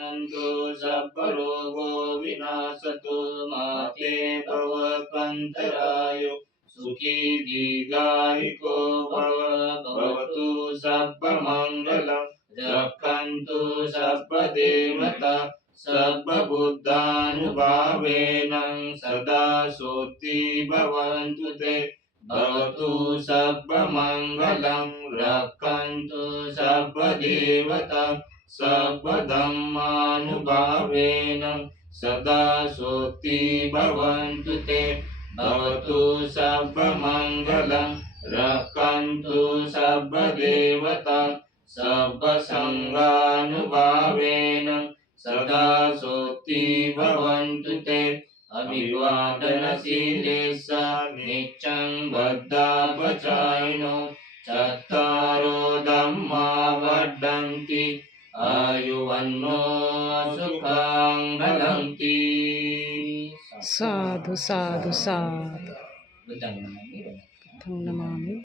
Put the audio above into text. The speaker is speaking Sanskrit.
सन्तु सब्बरोगो विनाशतु माते भवत्वन्तरायो सुखी दीर्घायुको भव भवतु सब्बमङ्गलं रक्षन्तु सब्बदेवता सर्वबुद्धानुभावेन सदा सोत्ति भवन्तु ते भवतु सर्वमङ्गलं रक्षन्तु सर्वदेवता सर्वधर्मानुभावेन सदा सोत्ति भवन्तु ते भवतु सर्वमङ्गलं रक्षन्तु सर्वदेवता सर्वसङ्गानुभावेन सदा सोत्ति भवन्तु ते अभिवादनशीलेश नित्यं वद्धापचारिणो चत्तारो धम्मा वर्धन्ति आयुवन्नो सुखं भवन्ति। साधु साधु साधु बुद्धं नमामि